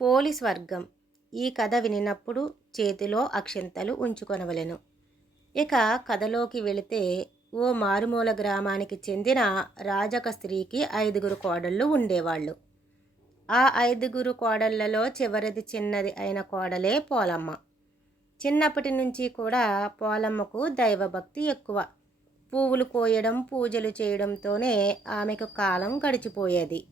Police వర్గం ఈ కథ వినినప్పుడు చేతిలో అక్షింతలు ఉంచుకొనవలెను. ఇక కథలోకి వెళితే ఓ మారుమూల గ్రామానికి చెందిన రాజక స్త్రీకి ఐదుగురు కోడళ్ళు ఉండేవాళ్ళు. ఆ ఐదుగురు కోడళ్ళలో చివరిది చిన్నది అయిన కోడలే పోలమ్మ. చిన్నప్పటి నుంచి కూడా పోలమ్మకు దైవభక్తి ఎక్కువ. పువ్వులు కోయడం పూజలు చేయడంతోనే ఆమెకు కాలం గడిచిపోయేది.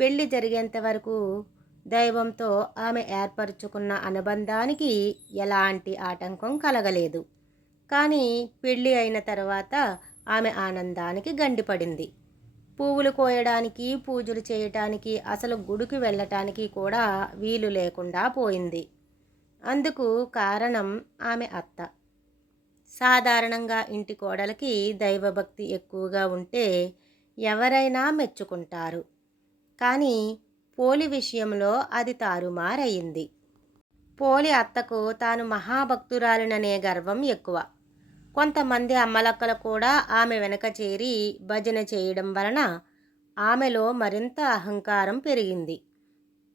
పెళ్ళి జరిగేంత వరకు దైవంతో ఆమె ఏర్పరచుకున్న అనుబంధానికి ఎలాంటి ఆటంకం కలగలేదు. కానీ పెళ్ళి అయిన తర్వాత ఆమె ఆనందానికి గండిపడింది. పువ్వులు కోయడానికి పూజలు చేయటానికి అసలు గుడికి వెళ్ళటానికి కూడా వీలు లేకుండా పోయింది. అందుకు కారణం ఆమె అత్త. సాధారణంగా ఇంటి కోడలకి దైవభక్తి ఎక్కువగా ఉంటే ఎవరైనా మెచ్చుకుంటారు. కానీ పోలి విషయంలో అది తారుమారయింది. పోలి అత్తకు తాను మహాభక్తురాలిననే గర్వం ఎక్కువ. కొంతమంది అమ్మలక్కలు కూడా ఆమె వెనక చేరి భజన చేయడం వలన ఆమెలో మరింత అహంకారం పెరిగింది.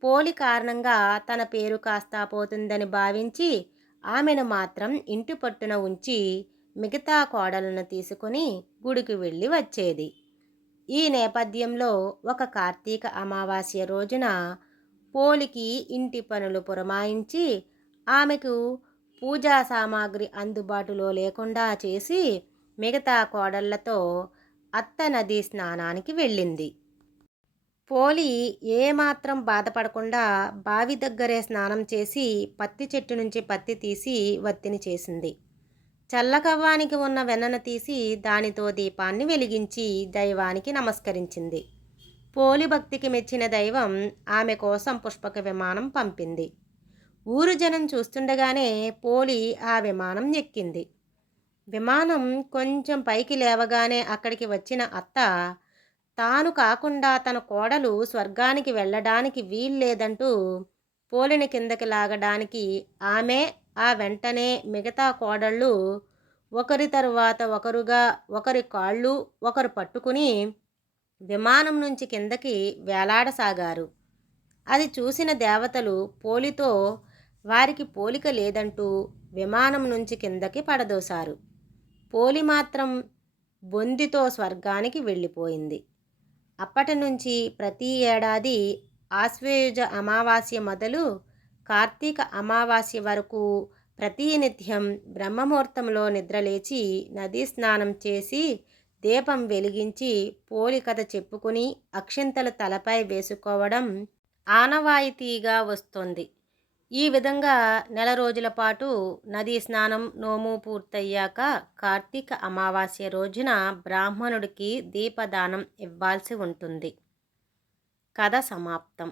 పోలి కారణంగా తన పేరు కాస్తా పోతుందని భావించి ఆమెను మాత్రం ఇంటి పట్టున ఉంచి మిగతా కోడలను తీసుకుని గుడికి వెళ్ళి వచ్చేది. ఈ నేపథ్యంలో ఒక కార్తీక అమావాస్య రోజున పోలికి ఇంటి పనులు పురమాయించి ఆమెకు పూజా సామాగ్రి అందుబాటులో లేకుండా చేసి మిగతా కోడళ్ళతో అత్తనది స్నానానికి వెళ్ళింది. పోలి ఏమాత్రం బాధపడకుండా బావి దగ్గరే స్నానం చేసి పత్తి చెట్టు నుంచి పత్తి తీసి వత్తిని చేసింది. చల్లకవ్వానికి ఉన్న వెన్నను తీసి దానితో దీపాన్ని వెలిగించి దైవానికి నమస్కరించింది. పోలి భక్తికి మెచ్చిన దైవం ఆమె కోసం పుష్పక విమానం పంపింది. ఊరు జనం చూస్తుండగానే పోలి ఆ విమానం ఎక్కింది. విమానం కొంచెం పైకి లేవగానే అక్కడికి వచ్చిన అత్త తాను కాకుండా తన కోడలు స్వర్గానికి వెళ్ళడానికి వీల్లేదంటూ పోలిని కిందకి లాగడానికి ఆమె ఆ వెంటనే మిగతా కోడళ్ళు ఒకరి తరువాత ఒకరుగా ఒకరి కాళ్ళు ఒకరు పట్టుకుని విమానం నుంచి కిందకి వేలాడసాగారు. అది చూసిన దేవతలు పోలితో వారికి పోలిక లేదంటూ విమానం నుంచి కిందకి పడదోశారు. పోలి మాత్రం బొందితో స్వర్గానికి వెళ్ళిపోయింది. అప్పటి నుంచి ప్రతి ఏడాది ఆశ్వయుజ అమావాస్య మొదలు కార్తీక అమావాస్య వరకు ప్రతినిత్యం బ్రహ్మముహూర్తంలో నిద్రలేచి నదీ స్నానం చేసి దీపం వెలిగించి పోలి కథ చెప్పుకుని అక్షింతలు తలపై వేసుకోవడం ఆనవాయితీగా వస్తుంది. ఈ విధంగా నెల రోజుల పాటు నదీ స్నానం నోము పూర్తయ్యాక కార్తీక అమావాస్య రోజున బ్రాహ్మణుడికి దీపదానం ఇవ్వాల్సి ఉంటుంది. కథ సమాప్తం.